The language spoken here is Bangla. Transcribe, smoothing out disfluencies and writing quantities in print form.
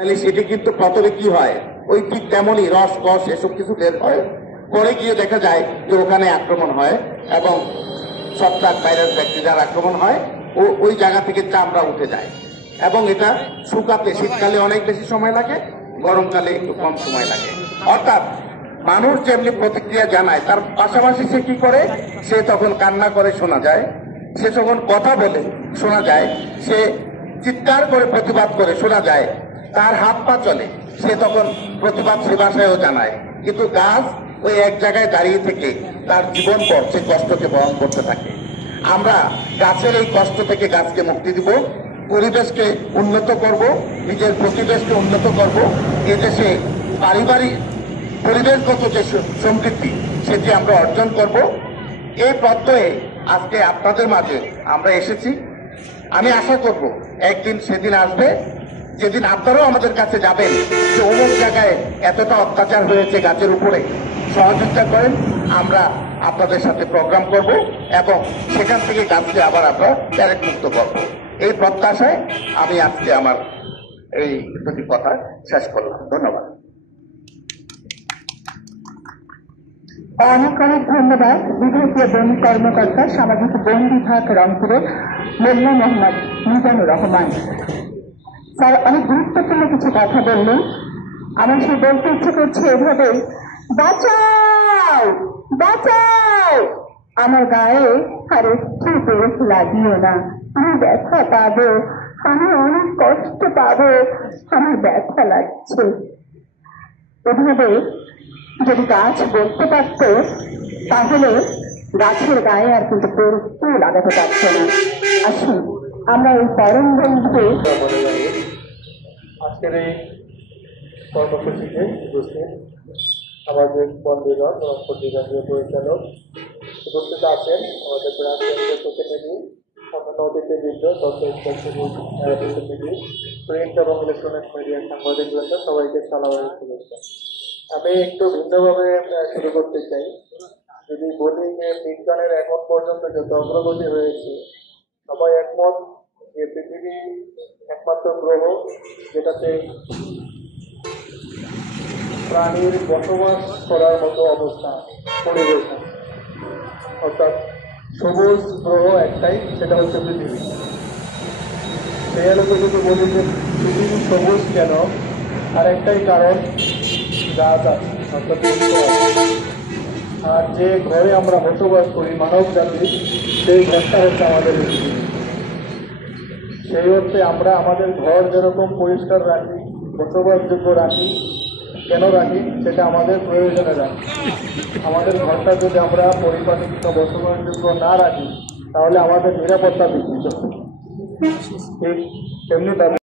তাহলে সেটি কিন্তু প্রথমে কি হয়, ওই ঠিক তেমনই রস কষ এসব কিছু বের হয়, পরে গিয়ে দেখা যায় যে ওখানে আক্রমণ হয় এবং ছত্রাক ভাইরাস ব্যাকটেরিয়ার আক্রমণ হয়, ও ওই জায়গা থেকে চামড়া উঠে যায় এবং এটা শুকাতে শীতকালে অনেক বেশি সময় লাগে, গরমকালে একটু কম সময় লাগে। অর্থাৎ মানুষ যেমনি প্রতিক্রিয়া জানায় তার পাশাপাশি সে কি করে, সে তখন কান্না করে শোনা যায়, সে যখন কথা বলে শোনা যায়, সে চিৎকার করে প্রতিবাদ করে শোনা যায়, তার হাত পা চলে, সে তখন প্রতিবাদ সে ভাষায়ও জানায়। কিন্তু গাছ ওই এক জায়গায় দাঁড়িয়ে থেকে তার জীবন পর সে কষ্টকে বহন করতে থাকে। আমরা গাছের এই কষ্ট থেকে গাছকে মুক্তি দিব, পরিবেশকে উন্নত করব, নিজের প্রতিবেশকে উন্নত করব, এদেশে পারিবারিক পরিবেশগত যে সমৃদ্ধি সেটি আমরা অর্জন করব। এই প্রত্যয়ে আজকে আপনাদের মাঝে আমরা এসেছি। আমি আশা করব একদিন সেদিন আসবে যেদিন আপনারাও আমাদের কাছে যাবেন যে অমুক জায়গায় এতটা অত্যাচার হয়েছে গাছের উপরে, সহযোগিতা করেন, আমরা আপনাদের সাথে প্রোগ্রাম করব এবং সেখান থেকে গাছকে আবার আমরা ব্যারেক মুক্ত করব। এই প্রত্যাশায় আমি আজকে আমার এই দুটি কথা শেষ করলাম। ধন্যবাদ। অনেক অনেক ধন্যবাদ বিভাগীয় বন কর্মকর্তা সামাজিক বন বিভাগ রংপুরের মোল্লা মোহাম্মদ মিজানুর রহমান স্যার অনেক গুরুত্বপূর্ণ কিছু কথা বললেন। আমার সে বলতে ইচ্ছে করছে এভাবে, বাঁচাও বাঁচাও আমার গায়ে আর একটু বেশ লাগিও না, আমি ব্যথা পাবো, আমি অনেক কষ্ট পাবো, আমার ব্যথা লাগছে। এভাবে যদি গাছ বলতে পারত তাহলে গাছের গায়ে আর কিন্তু কেউ লাগাতে পারত না। আসুন আমরা এই পরম বন্ধুকে আজকের এই কর্মসূচিতে উপস্থিত আমাদের বন বিভাগ এবং বিভাগীয় পরিচালক উপস্থিত আছেন, আমাদের প্রাণকেন্দ্রের প্রতিনিধি, অন্যান্য অতিথিবৃন্দ, প্রতিনিধি, প্রিন্ট এবং ইলেকট্রনিক্স মিডিয়ার সাংবাদিকবৃন্দ, সবাইকে সালাম এবং শুভেচ্ছা। আমি একটু ভিন্নভাবে শুরু করতে চাই। যদি বলি যে বিজ্ঞানের এখন পর্যন্ত যত অগ্রগতি হয়েছে, সবাই একমত যে পৃথিবী একমাত্র গ্রহ যেটাতে প্রাণীর বসবাস করার মতো অবস্থা পরিবেশ, অর্থাৎ সবুজ গ্রহ একটাই, সেটা হচ্ছে পৃথিবী। সেই আলোকে যদি বলি যে পৃথিবী সবুজ কেন, আর একটাই কারণ, গাছ আছে, অর্থাৎ আর যে ঘরে আমরা বসবাস করি মানব জাতি, সেই ঘরটা হচ্ছে আমাদের পৃথিবী। সেই অর্থে আমরা আমাদের ঘর যেরকম পরিষ্কার রাখি, বসবাসযোগ্য রাখি, কেন রাখি, সেটা আমাদের প্রয়োজনে রাখি। আমাদের ঘরটা যদি আমরা পরিপাটিত বসবাসযোগ্য না রাখি তাহলে আমাদের নিরাপত্তা বিঘ্নিত। ঠিক তেমনি